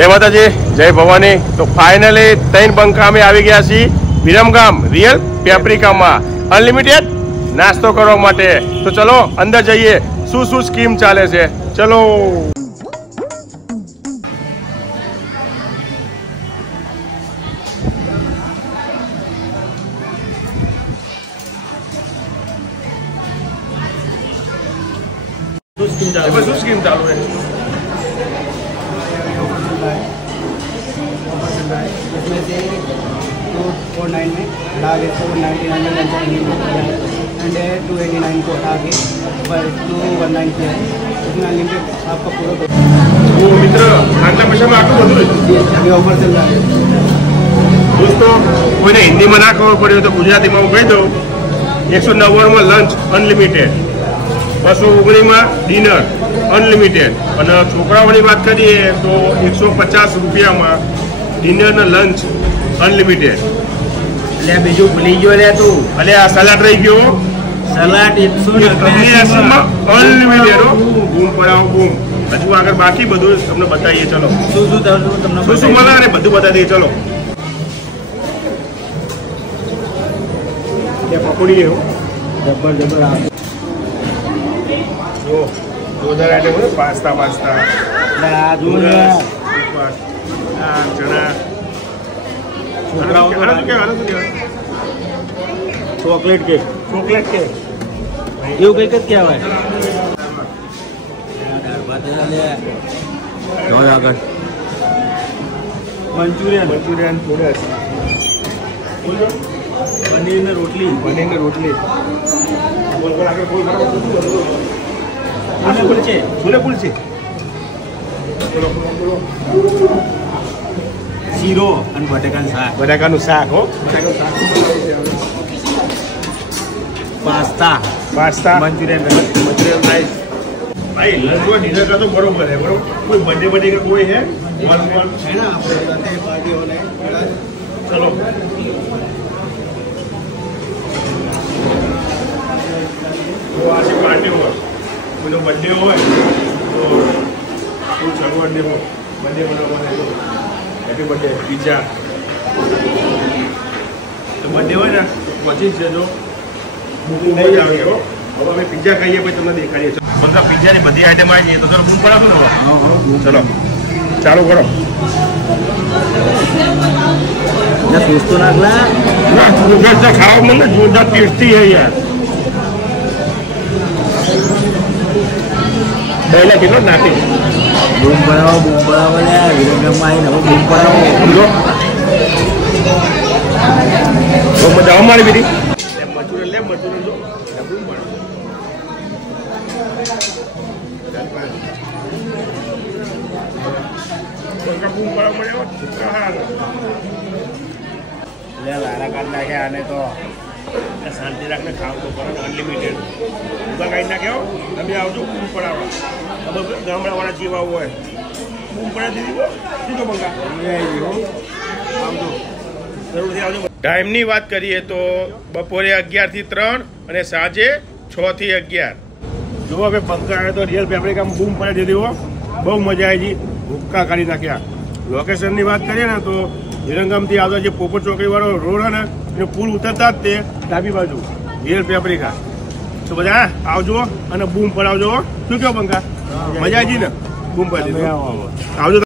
જય માતાજી, જય ભવાની। તો ફાઇનલી 3 બંકા અમે આવી ગયા છીએ વિરમગામ રિયલ પેપ્રિકામાં અનલિમિટેડ નાસ્તો કરવા માટે। તો ચલો અંદર જઈએ, શું શું સ્કીમ ચાલે છે, ચલો। શું સ્કીમ ચાલુ है? इसमें से 249 में हटा के 499 में लंच एंड 289 को हटा के 219 किया है। इसमें अनलिमिटेड आपका पूरा मित्र आटला पैसा में आटલું બધું अभी ऑफर चल रहा है। दोस्तों કોઈને હિન્દીમાં ના ખબર પડે તો ગુજરાતીમાં હું કહી દઉં। 199 માં લંચ અનલિમિટેડ, 219 માં ડિનર અનલિમિટેડ, અને છોકરાઓની વાત કરીએ તો 150 રૂપિયામાં ડિનર ને લંચ અનલિમિટેડ। એટલે બીજું ભૂલી ગયો લે તું, અને આ સલાડ રહી ગયો, સલાડ 189 માં અનલિમિટેડ। બૂમ પડાવો બૂમ। હજુ આગળ બાકી બધું તમને બતાવીએ, ચલો શું શું તમને શું શું મળે અને બધું બતાવી દઈએ, ચલો। પકોડી એવું જબર જબર જો જોરદાર આઈટમ હોય। પાસ્તા આ જુઓ ચણા, ચોકલેટ કેક એવું કંઈક જ કહેવાય। મંચુરિયન થોડસ, પનીર ને રોટલી શીરો અને બટાકાનું શાક હો, પાસ્તા મંચુરિયન રાઈસ। भाई लंच और डिनर का तो बरोबर है, बरोबर। कोई बर्थडे का कोई है है ना, आपके पार्टी होने चलो तो आज पार्टी हो, कोई बर्थडे हो तो कोई चालू बर्थडे हो, बर्थडे बनाने तो हैप्पी बर्थडे पिज्जा तो बर्थडे हो ना पच्चीस से जो बुकिंग नहीं जाओगे हो। अब हमें पिज्जा खाइए भाई, तुमने देखाड़िए मतलब पिज्जा ની બધી આઈટમ આવી જાય તો ચલો બૂમ પડાવો ને। ચલો ચાલુ કરો। सोच तो नागला जोरदार खाओ, मतलब जोरदार टेस्टी है यार। पहले किलो नाटी बूम पड़ाओ विरंगम आई ना बूम पड़ाओ समझो तो मजा हमारी भी मजूर ले मजूर लो बूम पड़ाओ ले लारा काटना के आने तो शांति रखने खाओ तो करो अनलिमिटेड ऊपर काट ना क्यों अभी आओ जो बूम पड़ावा। अब गामड़ा वाला जीवा हुआ है बूम पड़ा दीदी वो શું તો બંગા આવજો જરૂરથી આવજો। ટાઈમની વાત કરીએ તો બપોરે 11 થી 3 અને સાંજે 6 થી 11। જો હવે બંકા આવે તો રિયલ પેપ્રિકામાં બૂમ પડી દીધી હો, બહુ મજા આવી, ભૂક્કા કાઢી નાખ્યા। લોકેશનની વાત કરીએ ને તો વિરંગામથી આવતા જે પોપટ ચોકડીવાળો રોડ છે ને એને પુલ ઉતરતા જ તે ડાબી બાજુ રિયલ પેપ્રિકા। તો બધા આવજો અને બૂમ પડાવજો। શું કહો બંકા, મજા આવી ને? બૂમ પડી આવજો।